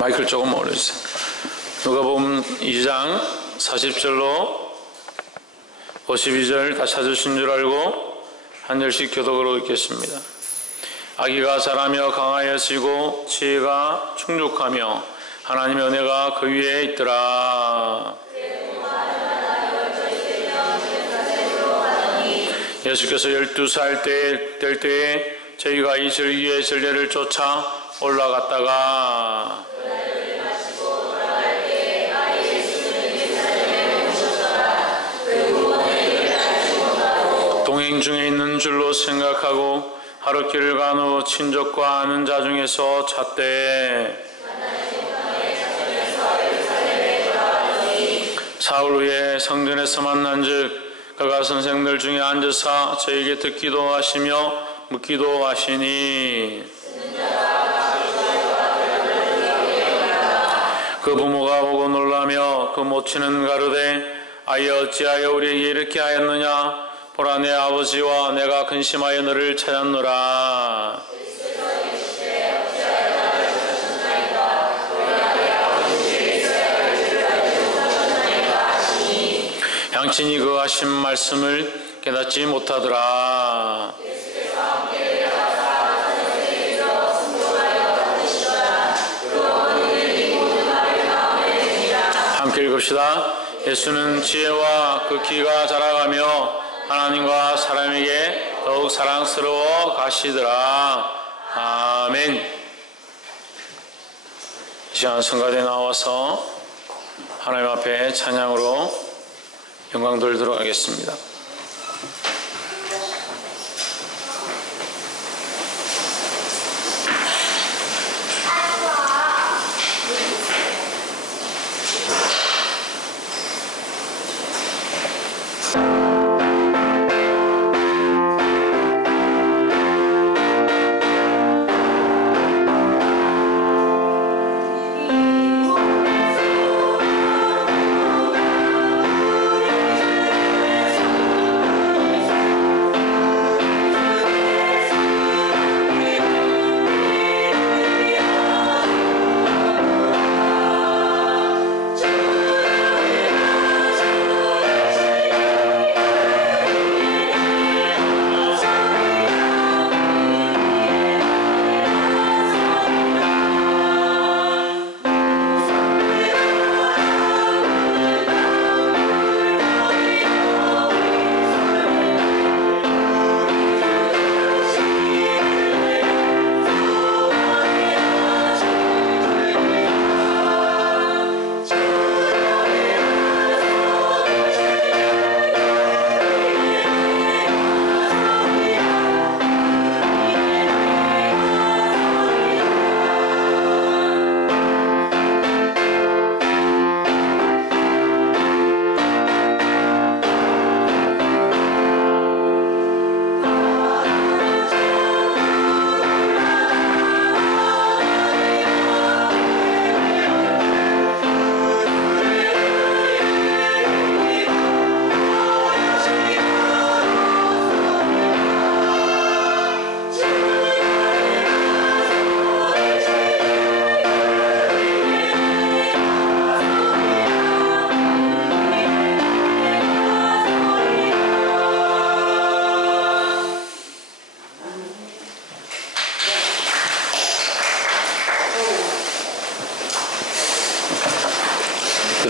마이크를 조금 올려주세요. 누가복음 2장 40절로 52절 다 찾으신 줄 알고 한 절씩 교독으로 읽겠습니다. 아기가 자라며 강하여지고 지혜가 충족하며 하나님의 은혜가 그 위에 있더라. 예수께서 12살 될 때에 저희가 이 절기의 전례를 쫓아 올라갔다가 동행 중에 있는 줄로 생각하고 하루 길을 간 후 친족과 아는 자 중에서 찾되 사흘 후에 성전에서 만난즉 그가 선생들 중에 앉으사 저에게 듣기도 하시며 묻기도 하시니 그 부모가 보고 놀라며 그 모친은 가로되 아이여 어찌하여 우리에게 이렇게 하였느냐 보라 내 아버지와 내가 근심하여 너를 찾았노라. 양친이 그 하신 말씀을 깨닫지 못하더라. 함께 읽읍시다. 예수는 지혜와 그 키가 자라가며 하나님과 사람에게 더욱 사랑스러워 가시더라. 아멘. 이 시간 성가대에 나와서 하나님 앞에 찬양으로 영광 돌리도록 하겠습니다.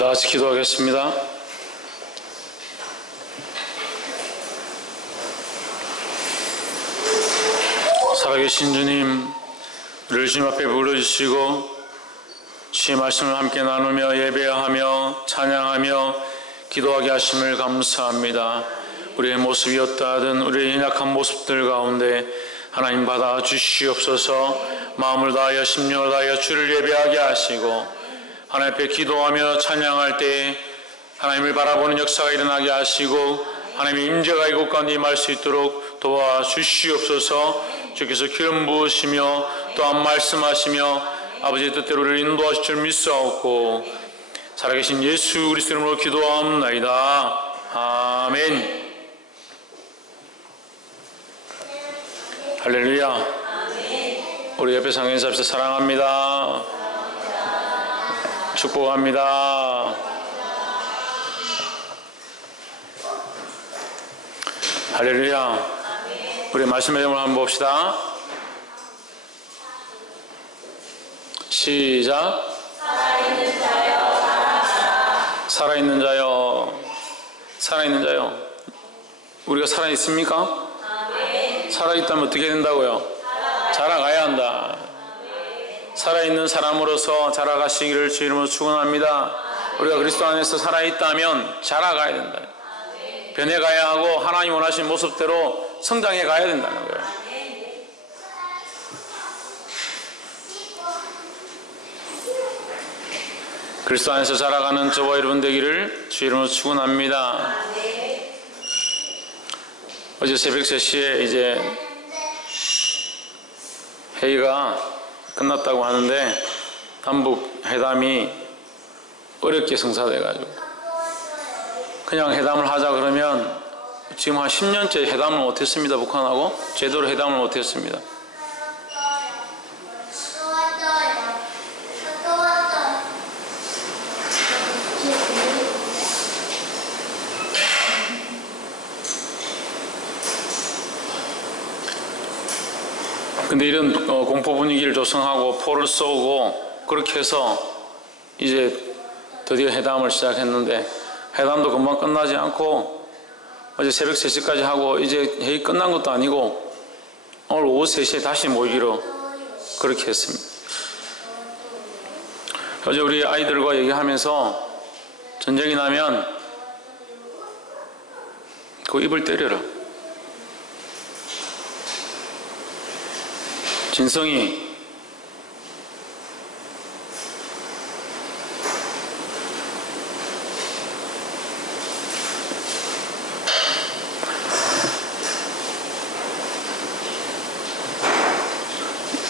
다 같이 기도하겠습니다. 살아계신 주님, 우리를 주님 앞에 불러주시고 주의 말씀을 함께 나누며 예배하며 찬양하며 기도하게 하심을 감사합니다. 우리의 모습이 어떠하든 우리의 연약한 모습들 가운데 하나님 받아 주시옵소서. 마음을 다하여 심령을 다하여 주를 예배하게 하시고 하나님 앞에 기도하며 찬양할 때 하나님을 바라보는 역사가 일어나게 하시고 하나님의 임재가 이곳 가운데 임할 수 있도록 도와주시옵소서. 주께서 기름 부으시며 또한 말씀하시며 아버지의 뜻대로 우리를 인도하실 줄 믿사옵고 살아계신 예수 그리스도 이름으로 기도하옵나이다. 아멘. 할렐루야. 우리 옆에 상인사 합시다. 사랑합니다. 축복합니다. 할렐루야. 우리 말씀의 내용을 한번 봅시다. 시작. 살아있는 자여, 살아있는 자여, 살아있는 자여. 우리가 살아있습니까? 살아있다면 어떻게 된다고요? 자라가야 한다. 살아있는 사람으로서 자라가시기를 주 이름으로 축원합니다. 우리가 그리스도 안에서 살아있다면 자라가야 된다. 변해가야 하고 하나님 원하신 모습대로 성장해 가야 된다는 거예요. 그리스도 안에서 자라가는 저와 여러분 되기를 주 이름으로 축원합니다. 어제 새벽 3시에 이제 회의가 끝났다고 하는데 남북 회담이 어렵게 성사돼가지고 그냥 회담을 하자 그러면 지금 한 10년째 회담을 못했습니다. 북한하고 제대로 회담을 못했습니다. 근데 이런 공포 분위기를 조성하고 포를 쏘고 그렇게 해서 이제 드디어 회담을 시작했는데 회담도 금방 끝나지 않고 어제 새벽 3시까지 하고 이제 회의 끝난 것도 아니고 오늘 오후 3시에 다시 모이기로 그렇게 했습니다. 어제 우리 아이들과 얘기하면서 전쟁이 나면 그 입을 때려라. 진성이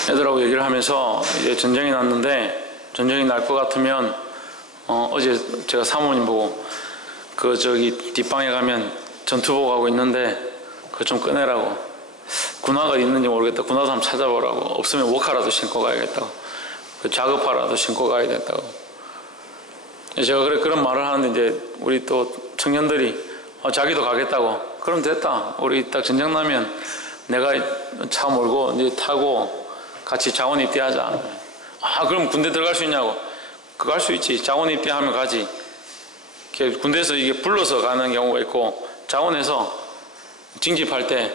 애들하고 얘기를 하면서 이제 전쟁이 났는데 전쟁이 날 것 같으면 어제 제가 사모님 보고 그 저기 뒷방에 가면 전투복 하고 있는데 그거 좀 꺼내라고. 군화가 있는지 모르겠다. 군화도 한번 찾아보라고. 없으면 워카라도 신고 가야겠다고. 작업화라도 신고 가야 된다고. 제가 그런 말을 하는데 이제 우리 또 청년들이 자기도 가겠다고. 그럼 됐다. 우리 딱 전쟁 나면 내가 차 몰고 이제 타고 같이 자원 입대하자. 그럼 군대 들어갈 수 있냐고. 그거 할 수 있지. 자원 입대하면 가지. 군대에서 이게 불러서 가는 경우가 있고 자원에서 징집할 때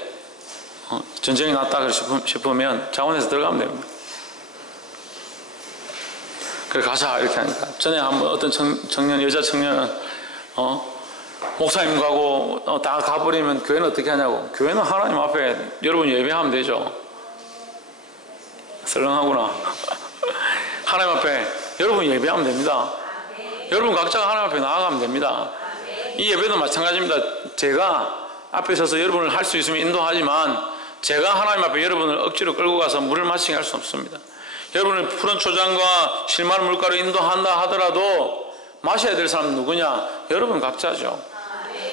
전쟁이 났다 싶으면 자원에서 들어가면 됩니다. 그래 가자 이렇게 하니까 전에 한번 어떤 청년 여자 청년은 목사님 가고 다 가버리면 교회는 어떻게 하냐고. 교회는 하나님 앞에 여러분 예배하면 되죠. 썰렁하구나. 하나님 앞에 여러분 예배하면 됩니다. 여러분 각자가 하나님 앞에 나아가면 됩니다. 이 예배도 마찬가지입니다. 제가 앞에 서서 여러분을 할 수 있으면 인도하지만 제가 하나님 앞에 여러분을 억지로 끌고 가서 물을 마시게 할 수 없습니다. 여러분을 푸른 초장과 실마른 물가로 인도한다 하더라도 마셔야 될 사람은 누구냐? 여러분 각자죠.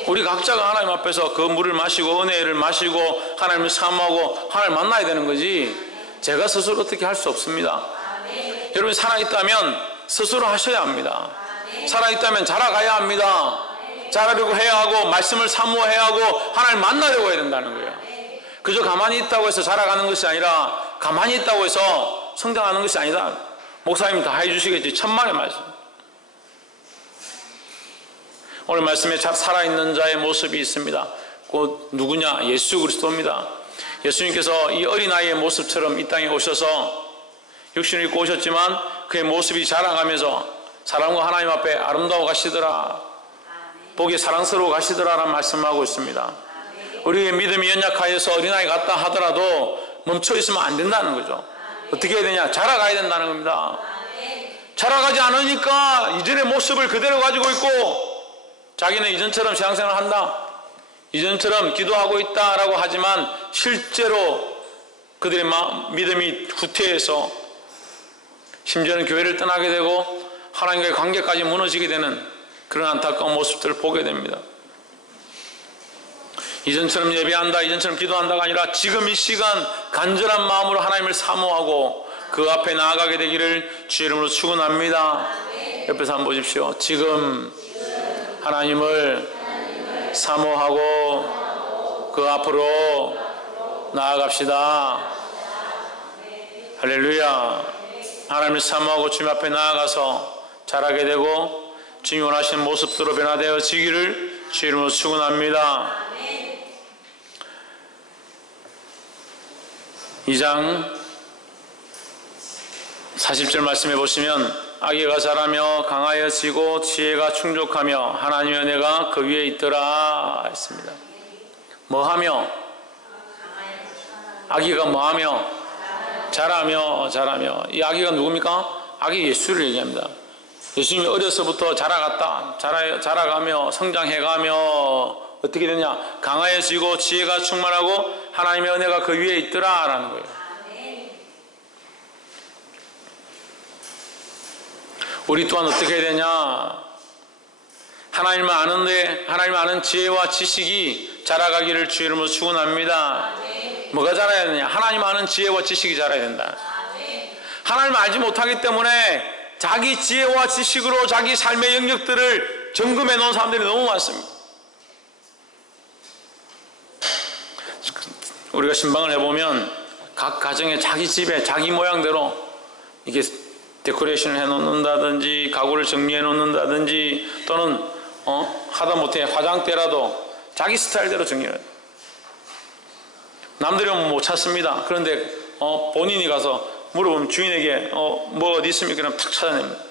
우리 각자가 하나님 앞에서 그 물을 마시고 은혜를 마시고 하나님을 사모하고 하나님을 만나야 되는 거지 제가 스스로 어떻게 할 수 없습니다. 여러분이 살아있다면 스스로 하셔야 합니다. 살아있다면 자라가야 합니다. 자라려고 해야 하고 말씀을 사모해야 하고 하나님을 만나려고 해야 된다는 거예요. 그저 가만히 있다고 해서 자라가는 것이 아니라 가만히 있다고 해서 성장하는 것이 아니다. 목사님이 다 해주시겠지. 천만의 말씀. 오늘 말씀에 살아있는 자의 모습이 있습니다. 곧 누구냐? 예수 그리스도입니다. 예수님께서 이 어린아이의 모습처럼 이 땅에 오셔서 육신을 입고 오셨지만 그의 모습이 자라가면서 사람과 하나님 앞에 아름다워 가시더라. 보기에 사랑스러워 가시더라 라는 말씀을 하고 있습니다. 우리의 믿음이 연약하여서 어린아이 같다 하더라도 멈춰 있으면 안 된다는 거죠. 어떻게 해야 되냐? 자라가야 된다는 겁니다. 자라가지 않으니까 이전의 모습을 그대로 가지고 있고 자기는 이전처럼 신앙생활을 한다. 이전처럼 기도하고 있다라고 하지만 실제로 그들의 믿음이 후퇴해서 심지어는 교회를 떠나게 되고 하나님과의 관계까지 무너지게 되는 그런 안타까운 모습들을 보게 됩니다. 이전처럼 예배한다, 이전처럼 기도한다가 아니라 지금 이 시간 간절한 마음으로 하나님을 사모하고 그 앞에 나아가게 되기를 주 이름으로 축원합니다. 옆에서 한번 보십시오. 지금 하나님을 사모하고 그 앞으로 나아갑시다. 할렐루야. 하나님을 사모하고 주님 앞에 나아가서 자라게 되고 주님이 원하시는 모습대로 변화되어지기를 주 이름으로 축원합니다. 2장 40절 말씀해 보시면 아기가 자라며 강하여지고 지혜가 충족하며 하나님의 은혜가 그 위에 있더라 했습니다. 뭐하며? 아기가 뭐하며? 자라며. 이 아기가 누굽니까? 아기 예수를 얘기합니다. 예수님이 어려서부터 자라가며 성장해가며 어떻게 되냐? 강하여지고 지혜가 충만하고 하나님의 은혜가 그 위에 있더라 라는 거예요. 우리 또한 어떻게 해야 되냐? 하나님을 아는데 하나님을 아는 지혜와 지식이 자라가기를 주 이름으로 축원합니다. 뭐가 자라야 되냐? 하나님 아는 지혜와 지식이 자라야 된다. 하나님을 알지 못하기 때문에 자기 지혜와 지식으로 자기 삶의 영역들을 점검해 놓은 사람들이 너무 많습니다. 우리가 신방을 해보면 각 가정에 자기 집에 자기 모양대로 이게 데코레이션을 해놓는다든지 가구를 정리해 놓는다든지 또는 하다못해 화장대라도 자기 스타일대로 정리해요. 남들이 오면 못 찾습니다. 그런데 본인이 가서 물어보면 주인에게 뭐 어디 있습니까? 그럼 탁 찾아냅니다.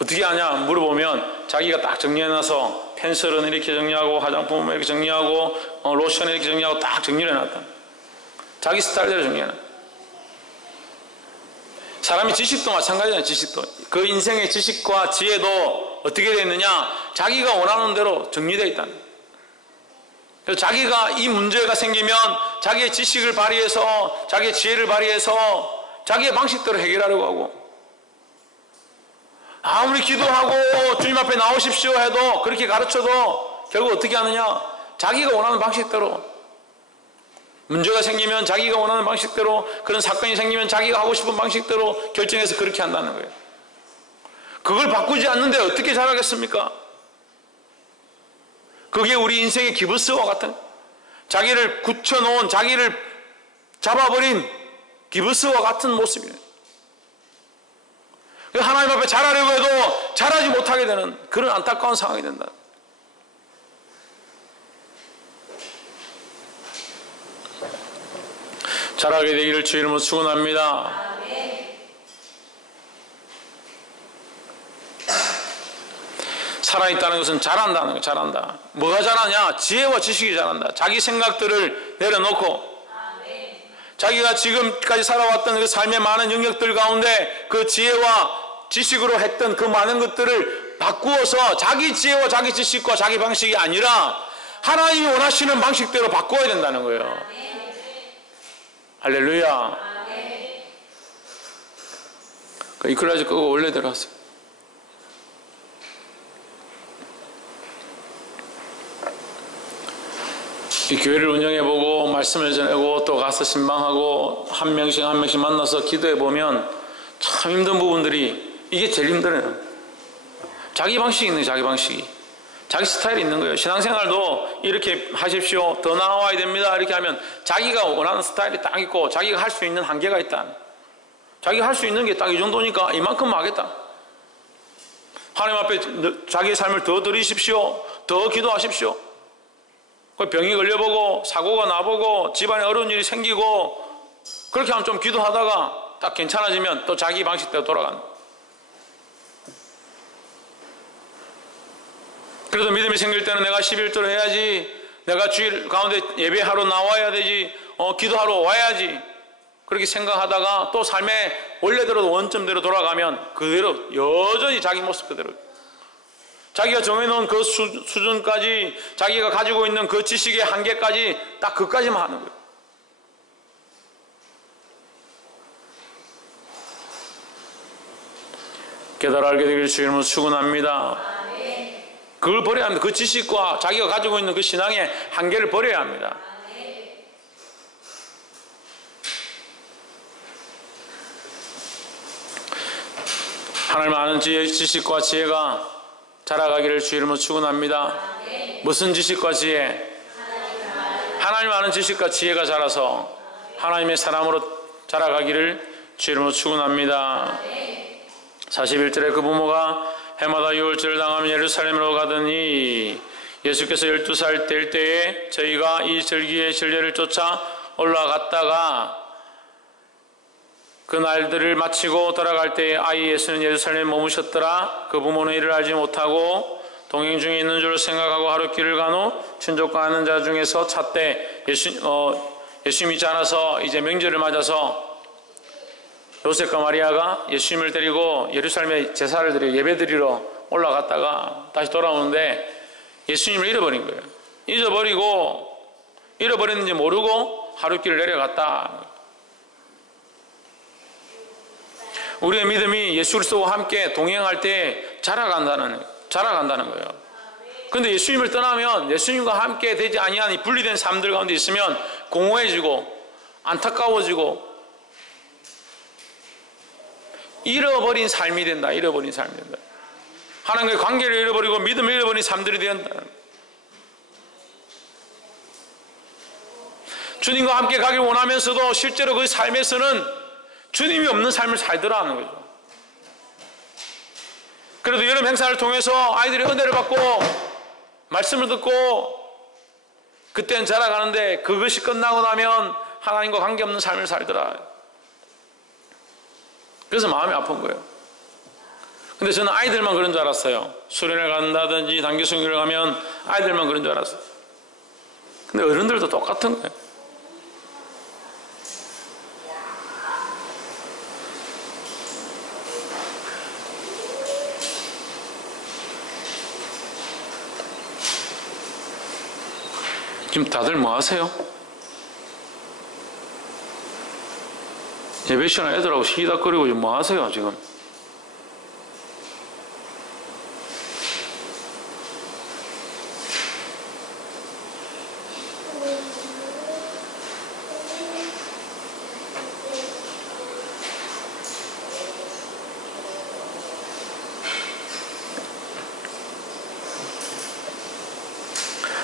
어떻게 하냐 물어보면 자기가 딱 정리해놔서 펜슬은 이렇게 정리하고 화장품은 이렇게 정리하고 로션은 이렇게 정리하고 딱 정리를 해놨다. 자기 스타일대로 정리해놨다. 사람이 지식도 마찬가지잖아요. 지식도 그 인생의 지식과 지혜도 어떻게 되어 있느냐? 자기가 원하는 대로 정리되어 있다는 거예요. 그래서 자기가 이 문제가 생기면 자기의 지식을 발휘해서 자기의 지혜를 발휘해서 자기의 방식대로 해결하려고 하고, 아무리 기도하고 주님 앞에 나오십시오 해도 그렇게 가르쳐도 결국 어떻게 하느냐? 자기가 원하는 방식대로, 문제가 생기면 자기가 원하는 방식대로, 그런 사건이 생기면 자기가 하고 싶은 방식대로 결정해서 그렇게 한다는 거예요. 그걸 바꾸지 않는데 어떻게 자라겠습니까? 그게 우리 인생의 기브스와 같은, 자기를 굳혀놓은, 자기를 잡아버린 기브스와 같은 모습이에요. 하나님 앞에 자라려고 해도 자라지 못하게 되는 그런 안타까운 상황이 된다. 자라게 되기를 주 이름으로 축원합니다. 살아있다는 것은 자란다는 거예요. 자란다. 뭐가 자라냐? 지혜와 지식이 자란다. 자기 생각들을 내려놓고 자기가 지금까지 살아왔던 그 삶의 많은 영역들 가운데 그 지혜와 지식으로 했던 그 많은 것들을 바꾸어서 자기 지혜와 자기 지식과 자기 방식이 아니라 하나님이 원하시는 방식대로 바꿔야 된다는 거예요. 할렐루야. 이클라지 끄고 원래 들어왔어요. 이 교회를 운영해보고 말씀을 전하고 또 가서 신방하고 한 명씩 만나서 기도해보면 참 힘든 부분들이, 이게 제일 힘들어요. 자기 방식이 있는 거예요. 자기 방식이, 자기 스타일이 있는 거예요. 신앙생활도 이렇게 하십시오, 더 나아와야 됩니다 이렇게 하면 자기가 원하는 스타일이 딱 있고 자기가 할 수 있는 한계가 있다. 자기가 할 수 있는 게 딱 이 정도니까 이만큼 하겠다. 하나님 앞에 자기의 삶을 더 드리십시오, 더 기도하십시오. 병이 걸려보고 사고가 나보고 집안에 어려운 일이 생기고 그렇게 하면 좀 기도하다가 딱 괜찮아지면 또 자기 방식대로 돌아간다. 그래도 믿음이 생길 때는 내가 11조를 해야지, 내가 주일 가운데 예배하러 나와야 되지, 기도하러 와야지, 그렇게 생각하다가 또 삶의 원래대로 원점대로 돌아가면 그대로 여전히 자기 모습 그대로, 자기가 정해놓은 그 수준까지, 자기가 가지고 있는 그 지식의 한계까지 딱 그까지만 하는 거예요. 깨달아 알게 되기를 주 이름으로 축원합니다. 그걸 버려야 합니다. 그 지식과 자기가 가지고 있는 그 신앙의 한계를 버려야 합니다. 하나님 아는 지식과 지혜가 자라가기를 주 이름으로 축원합니다. 무슨 지식과 지혜? 하나님 아는 지식과 지혜가 자라서 하나님의 사람으로 자라가기를 주 이름으로 축원합니다. 41절에 그 부모가 해마다 유월절을 당하면 예루살렘으로 가더니 예수께서 12살 될 때에 저희가 이 절기의 전례를 쫓아 올라갔다가 그 날들을 마치고 돌아갈 때에 아이 예수는 예루살렘에 머무셨더라. 그 부모는 이를 알지 못하고 동행 중에 있는 줄 생각하고 하루 길을 간 후 친족과 아는 자 중에서 찾되 예수님이 자라서 이제 명절을 맞아서 요셉과 마리아가 예수님을 데리고 예루살렘에 제사를 드리고 예배 드리러 올라갔다가 다시 돌아오는데 예수님을 잃어버린 거예요. 잃어버렸는지 모르고 하루길을 내려갔다. 우리의 믿음이 예수 그리스도와 함께 동행할 때 자라간다는 거예요. 그런데 예수님을 떠나면 예수님과 함께 되지 아니한 이 분리된 삶들 가운데 있으면 공허해지고 안타까워지고 잃어버린 삶이 된다. 하나님과의 관계를 잃어버리고 믿음을 잃어버린 삶들이 된다. 주님과 함께 가길 원하면서도 실제로 그 삶에서는 주님이 없는 삶을 살더라는 거죠. 그래도 여름 행사를 통해서 아이들이 은혜를 받고 말씀을 듣고 그때는 자라가는데 그것이 끝나고 나면 하나님과 관계없는 삶을 살더라. 그래서 마음이 아픈 거예요. 근데 저는 아이들만 그런 줄 알았어요. 수련회 간다든지 단기 선교를 가면 아이들만 그런 줄 알았어요. 근데 어른들도 똑같은 거예요. 지금 다들 뭐 하세요? 예배 시간 애들하고 시다거리고 뭐 하세요 지금?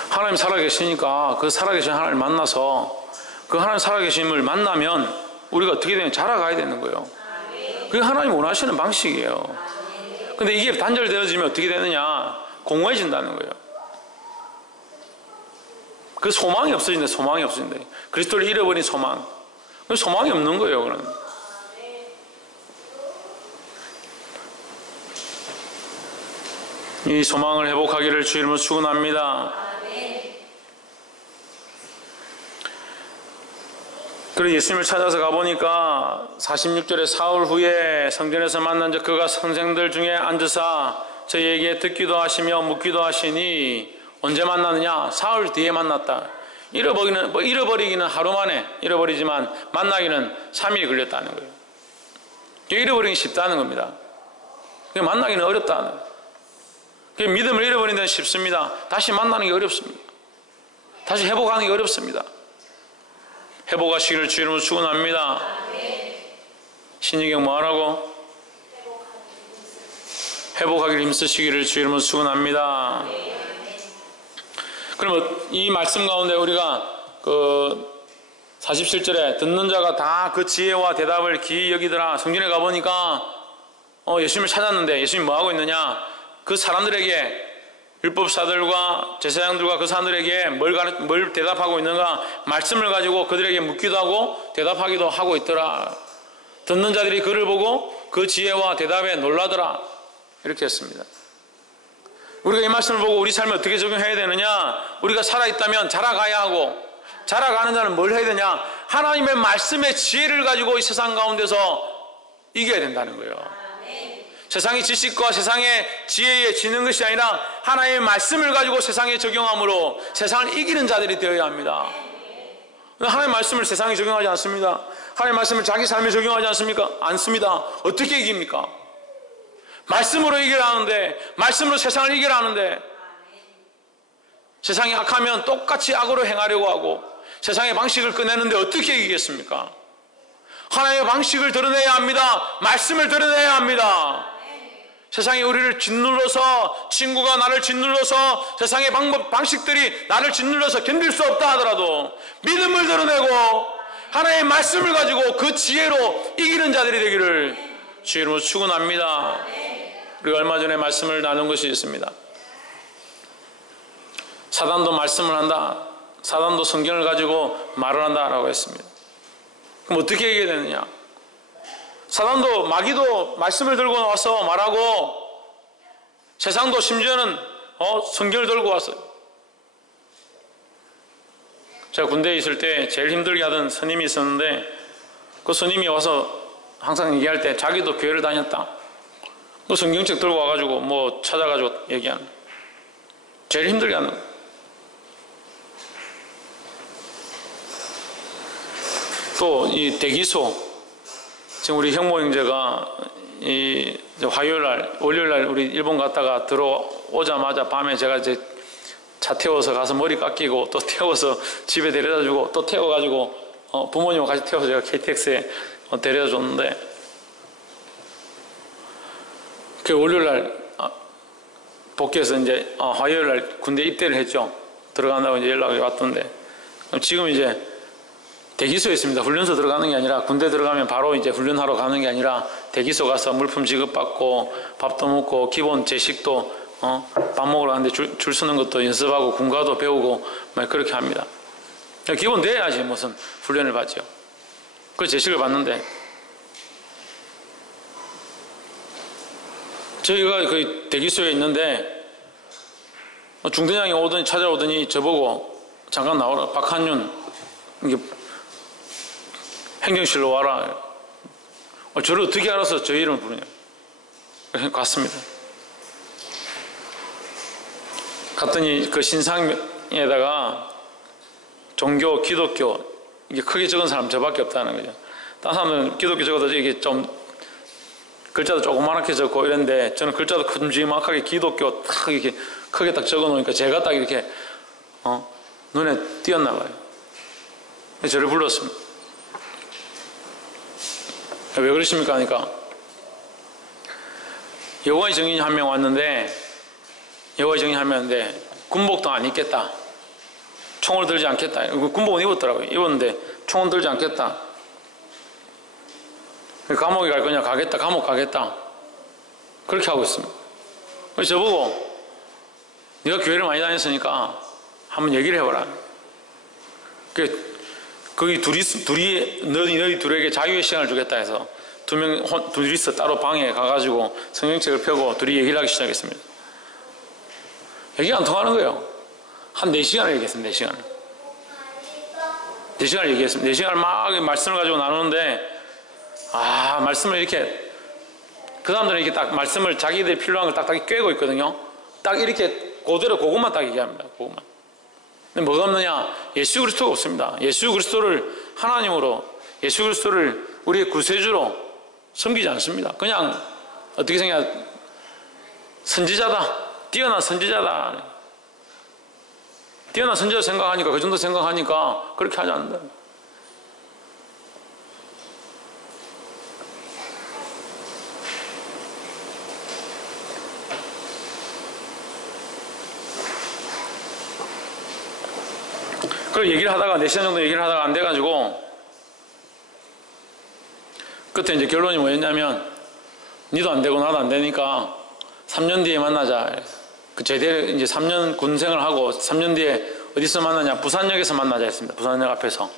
하나님 살아계시니까 그 살아계신 하나님을 만나서 그 하나님 살아계심을 만나면 우리가 어떻게 되면 자라가야 되는 거예요. 그게 하나님 원하시는 방식이에요. 근데 이게 단절되어지면 어떻게 되느냐? 공허해진다는 거예요. 그 소망이 없어진다. 그리스도를 잃어버린 소망. 소망이 없는 거예요. 그러면. 이 소망을 회복하기를 주 이름으로 축원합니다. 그리고 예수님을 찾아서 가보니까 46절에 사흘 후에 성전에서 만난 적 그가 선생들 중에 앉으사 저희에게 듣기도 하시며 묻기도 하시니 언제 만났느냐? 사흘 뒤에 만났다. 잃어버리기는 하루 만에 잃어버리지만 만나기는 3일이 걸렸다는 거예요. 잃어버리기 쉽다는 겁니다. 만나기는 어렵다는 거예요. 믿음을 잃어버리는 데는 쉽습니다. 다시 만나는 게 어렵습니다. 다시 회복하는 게 어렵습니다. 회복하시기를 주 이름으로 축원합니다. 신희경 뭐하라고? 회복하기를 힘쓰시기를 주 이름으로 축원합니다. 그러면 이 말씀 가운데 우리가 그 47절에 듣는 자가 다 그 지혜와 대답을 기이 여기더라. 성전에 가보니까 예수님을 찾았는데 예수님이 뭐하고 있느냐? 그 사람들에게 율법사들과 제사장들과 그 사람들에게 뭘 대답하고 있는가? 말씀을 가지고 그들에게 묻기도 하고 대답하기도 하고 있더라. 듣는 자들이 그를 보고 그 지혜와 대답에 놀라더라. 이렇게 했습니다. 우리가 이 말씀을 보고 우리 삶에 어떻게 적용해야 되느냐? 우리가 살아있다면 자라가야 하고, 자라가는 자는 뭘 해야 되냐? 하나님의 말씀의 지혜를 가지고 이 세상 가운데서 이겨야 된다는 거예요. 세상의 지식과 세상의 지혜에 지는 것이 아니라 하나님의 말씀을 가지고 세상에 적용함으로 세상을 이기는 자들이 되어야 합니다. 하나님의 말씀을 세상에 적용하지 않습니다. 하나님의 말씀을 자기 삶에 적용하지 않습니까? 않습니다. 어떻게 이깁니까? 말씀으로 이겨라는데, 말씀으로 세상을 이겨라는데, 세상이 악하면 똑같이 악으로 행하려고 하고 세상의 방식을 꺼내는데 어떻게 이기겠습니까? 하나님의 방식을 드러내야 합니다. 말씀을 드러내야 합니다. 세상이 우리를 짓눌러서, 친구가 나를 짓눌러서, 세상의 방식들이 나를 짓눌러서 견딜 수 없다 하더라도 믿음을 드러내고 하나님의 말씀을 가지고 그 지혜로 이기는 자들이 되기를 주의 이름으로 축원합니다. 우리가 얼마 전에 말씀을 나눈 것이 있습니다. 사단도 말씀을 한다, 사단도 성경을 가지고 말을 한다라고 했습니다. 그럼 어떻게 얘기해야 되느냐? 사단도, 마귀도 말씀을 들고 와서 말하고, 세상도 심지어는 성경을 들고 왔어요. 제가 군대에 있을 때 제일 힘들게 하던 스님이 있었는데, 그 스님이 와서 항상 얘기할 때 자기도 교회를 다녔다, 그 성경책 들고 와가지고 뭐 찾아가지고 얘기하는, 제일 힘들게 하는 거예요. 또 이 대기소, 지금 우리 형모 형제가 이 화요일날, 월요일날 우리 일본 갔다가 들어오자마자 밤에 제가 이제 차 태워서 가서 머리 깎이고, 또 태워서 집에 데려다 주고, 또 태워가지고 부모님과 같이 태워서 제가 KTX에 데려다 줬는데, 그 월요일날 복귀해서 이제 화요일날 군대 입대를 했죠. 들어간다고 이제 연락이 왔던데, 지금 이제 대기소에 있습니다. 훈련소 들어가는 게 아니라, 군대 들어가면 바로 이제 훈련하러 가는 게 아니라 대기소 가서 물품 지급받고 밥도 먹고 기본 제식도 밥 먹으러 가는데 줄 서는 것도 연습하고 군가도 배우고 막 그렇게 합니다. 기본 돼야지 무슨 훈련을 받죠. 그 제식을 받는데, 저희가 그 대기소에 있는데 중대장이 찾아오더니 저보고 잠깐 나오라, 박한윤 이게 행정실로 와라. 저를 어떻게 알아서 저 이름을 부르냐. 그래서 갔습니다. 갔더니 그 신상에다가 종교, 기독교 이게 크게 적은 사람 저밖에 없다는 거죠. 다른 사람은 기독교 적어도 이게 좀 글자도 조그맣게 적고 이랬는데, 저는 글자도 큼지막하게 기독교 딱 이렇게 크게 딱 적어 놓으니까 제가 딱 이렇게 눈에 띄었나 봐요. 저를 불렀습니다. 왜 그러십니까? 하니까 여호와의 증인이 한 명 왔는데, 여호와의 증인이 한 명 왔는데 군복도 안 입겠다, 총을 들지 않겠다. 군복은 입었더라고요. 입었는데 총은 들지 않겠다. 감옥에 갈 거냐? 가겠다. 감옥 가겠다. 그렇게 하고 있습니다. 그래서 저보고 네가 교회를 많이 다녔으니까 한번 얘기를 해봐라. 거기 너희 둘에게 자유의 시간을 주겠다 해서 둘이서 따로 방에 가가지고 성경책을 펴고 둘이 얘기를 하기 시작했습니다. 얘기가 안 통하는 거예요. 한 4시간을 얘기했습니다. 4시간을. 4시간을 얘기했습니다. 4시간을 막 말씀을 가지고 나누는데, 말씀을 이렇게, 그 사람들은 이렇게 딱 말씀을 자기들 필요한 걸 딱딱 꿰고 있거든요. 딱 이렇게 그대로 그것만 딱 얘기합니다. 그것만. 근데 뭐가 없느냐? 예수 그리스도가 없습니다. 예수 그리스도를 하나님으로, 예수 그리스도를 우리의 구세주로 섬기지 않습니다. 그냥 어떻게 생각해? 선지자다. 뛰어난 선지자다. 뛰어난 선지자 생각하니까, 그 정도 생각하니까 그렇게 하지 않는다. 그걸 얘기를 하다가 4시간 정도 얘기를 하다가 안 돼가지고 끝에 이제 결론이 뭐였냐면, 니도 안 되고 나도 안 되니까 3년 뒤에 만나자. 그 제대 이제 3년 군생을 하고 3년 뒤에 어디서 만나냐? 부산역에서 만나자 했습니다. 부산역 앞에서.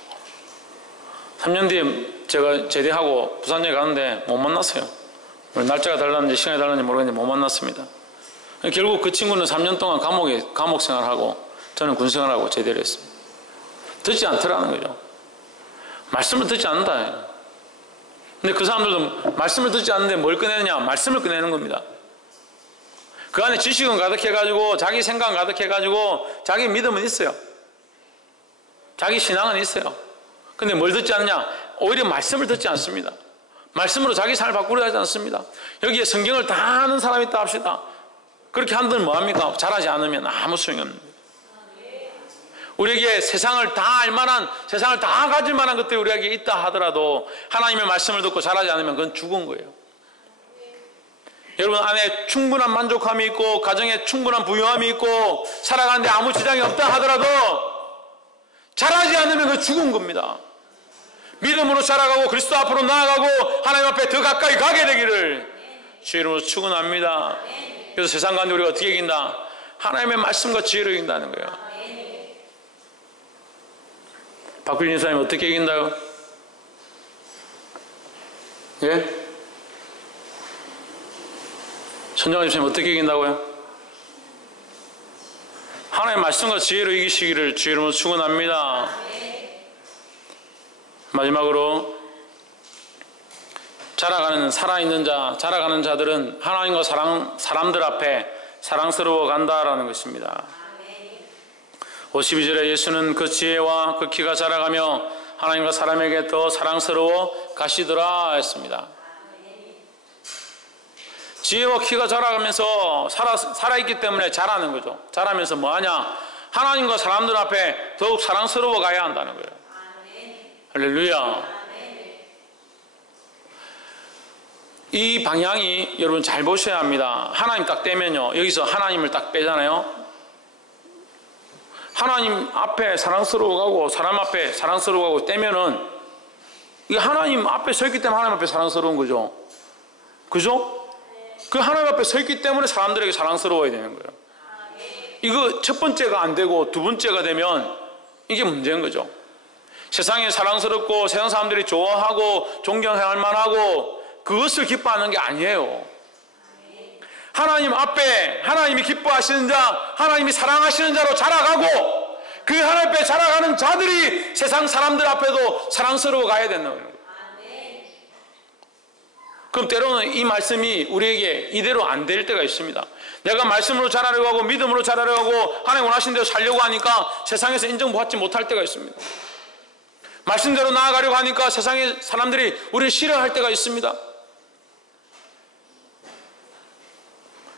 3년 뒤에 제가 제대하고 부산역에 가는데 못 만났어요. 날짜가 달랐는지 시간이 달랐는지 모르겠는데 못 만났습니다. 결국 그 친구는 3년 동안 감옥 생활하고 저는 군 생활하고 제대를 했습니다. 듣지 않더라는 거죠. 말씀을 듣지 않는다. 근데 그 사람들도 말씀을 듣지 않는데 뭘 꺼내느냐? 말씀을 꺼내는 겁니다. 그 안에 지식은 가득해가지고, 자기 생각은 가득해가지고, 자기 믿음은 있어요. 자기 신앙은 있어요. 근데 뭘 듣지 않느냐? 오히려 말씀을 듣지 않습니다. 말씀으로 자기 삶을 바꾸려 하지 않습니다. 여기에 성경을 다 아는 사람이 있다 합시다. 그렇게 한들 뭐합니까? 잘하지 않으면 아무 소용이 없습니다. 우리에게 세상을 다 알만한, 세상을 다 가질 만한 것들이 우리에게 있다 하더라도 하나님의 말씀을 듣고 잘하지 않으면 그건 죽은 거예요. 여러분 안에 충분한 만족함이 있고 가정에 충분한 부유함이 있고 살아가는데 아무 지장이 없다 하더라도 자라지 않으면 그 죽은 겁니다. 믿음으로 자라가고 그리스도 앞으로 나아가고 하나님 앞에 더 가까이 가게 되기를 주의 이름으로 축원합니다. 그래서 세상 가운데 우리가 어떻게 이긴다? 하나님의 말씀과 지혜로 이긴다는 거예요. 박필진 사님 어떻게 이긴다요? 예? 선정환 집사님 어떻게 이긴다고요? 하나님의 말씀과 지혜로 이기시기를 주의 이름으로 축원합니다. 마지막으로 자라가는 살아있는 자, 자라가는 자들은 하나님과 사람들 앞에 사랑스러워 간다라는 것입니다. 52절에 예수는 그 지혜와 그 키가 자라가며 하나님과 사람에게 더 사랑스러워 가시더라 했습니다. 지혜와 키가 자라가면서 살아있기 때문에 자라는 거죠. 자라면서 뭐하냐? 하나님과 사람들 앞에 더욱 사랑스러워 가야 한다는 거예요. 할렐루야. 이 방향이 여러분 잘 보셔야 합니다. 하나님 딱 떼면요, 여기서 하나님을 딱 빼잖아요. 하나님 앞에 사랑스러워 가고 사람 앞에 사랑스러워 가고 떼면은 이게 하나님 앞에 서 있기 때문에 하나님 앞에 사랑스러운 거죠. 그죠? 그 하나님 앞에 서 있기 때문에 사람들에게 사랑스러워야 되는 거예요. 이거 첫 번째가 안 되고 두 번째가 되면 이게 문제인 거죠. 세상에 사랑스럽고 세상 사람들이 좋아하고 존경할 만하고 그것을 기뻐하는 게 아니에요. 하나님 앞에 하나님이 기뻐하시는 자, 하나님이 사랑하시는 자로 자라가고 그 하나님 앞에 자라가는 자들이 세상 사람들 앞에도 사랑스러워 가야 된다는 거예요. 그럼 때로는 이 말씀이 우리에게 이대로 안 될 때가 있습니다. 내가 말씀으로 자라려고 하고 믿음으로 자라려고 하고 하나님 원하신 대로 살려고 하니까 세상에서 인정받지 못할 때가 있습니다. 말씀대로 나아가려고 하니까 세상의 사람들이 우리를 싫어할 때가 있습니다.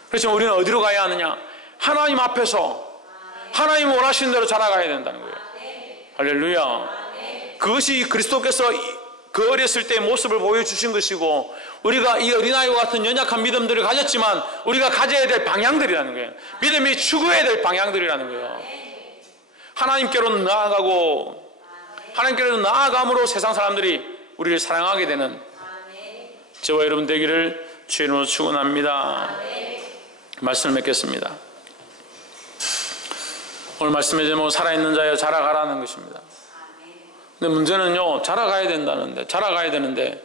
그렇지만 우리는 어디로 가야 하느냐? 하나님 앞에서 하나님 원하시는 대로 자라가야 된다는 거예요. 할렐루야. 그것이 그리스도께서 그 어렸을 때의 모습을 보여주신 것이고 우리가 이 어린아이와 같은 연약한 믿음들을 가졌지만 우리가 가져야 될 방향들이라는 거예요. 믿음이 추구해야 될 방향들이라는 거예요. 하나님께로 나아가고 하나님께로 나아감으로 세상 사람들이 우리를 사랑하게 되는 저와 여러분 되기를 주의 이름으로 축원합니다. 말씀을 맺겠습니다. 오늘 말씀의 제목은 살아있는 자여 자라가라는 것입니다. 근데 문제는요, 자라가야 된다는데, 자라가야 되는데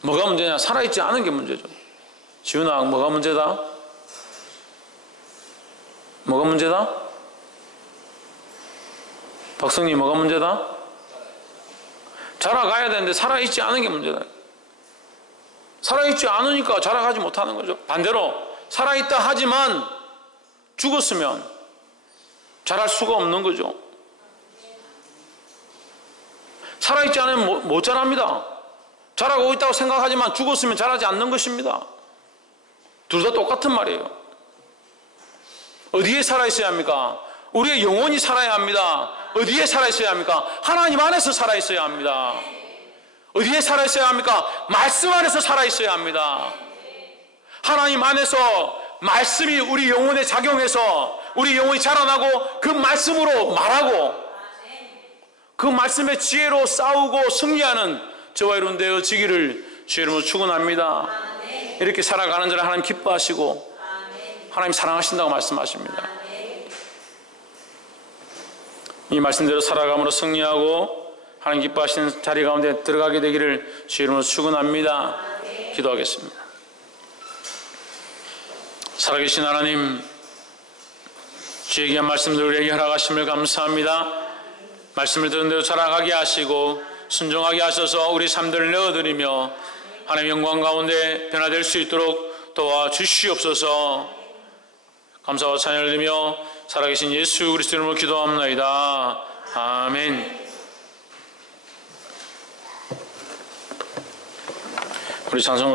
뭐가 문제냐? 살아있지 않은 게 문제죠. 지훈아, 뭐가 문제다? 뭐가 문제다? 박성님, 뭐가 문제다? 자라가야 되는데 살아있지 않은 게 문제다. 살아있지 않으니까 자라가지 못하는 거죠. 반대로 살아있다 하지만 죽었으면 자랄 수가 없는 거죠. 살아있지 않으면 못 자랍니다. 자라고 있다고 생각하지만 죽었으면 자라지 않는 것입니다. 둘 다 똑같은 말이에요. 어디에 살아있어야 합니까? 우리의 영혼이 살아야 합니다. 어디에 살아있어야 합니까? 하나님 안에서 살아있어야 합니다. 어디에 살아있어야 합니까? 말씀 안에서 살아있어야 합니다. 하나님 안에서 말씀이 우리 영혼에 작용해서 우리 영혼이 자라나고 그 말씀으로 말하고 그 말씀의 지혜로 싸우고 승리하는 저와 여러분 되어지기를 주의 이름으로 축원합니다. 이렇게 살아가는 자를 하나님 기뻐하시고 하나님 사랑하신다고 말씀하십니다. 이 말씀대로 살아감으로 승리하고 하나님 기뻐하시는 자리 가운데 들어가게 되기를 주의 이름으로 축원합니다. 기도하겠습니다. 살아계신 하나님, 주의 귀한 말씀들 우리에게 허락하심을 감사합니다. 말씀을 들은 대로 자라가게 하시고 순종하게 하셔서 우리 삶들을 내어드리며 하나님의 영광 가운데 변화될 수 있도록 도와주시옵소서. 감사와 찬양을 드리며 살아계신 예수 그리스도 이름으로 기도합나이다. 아멘. 우리 찬송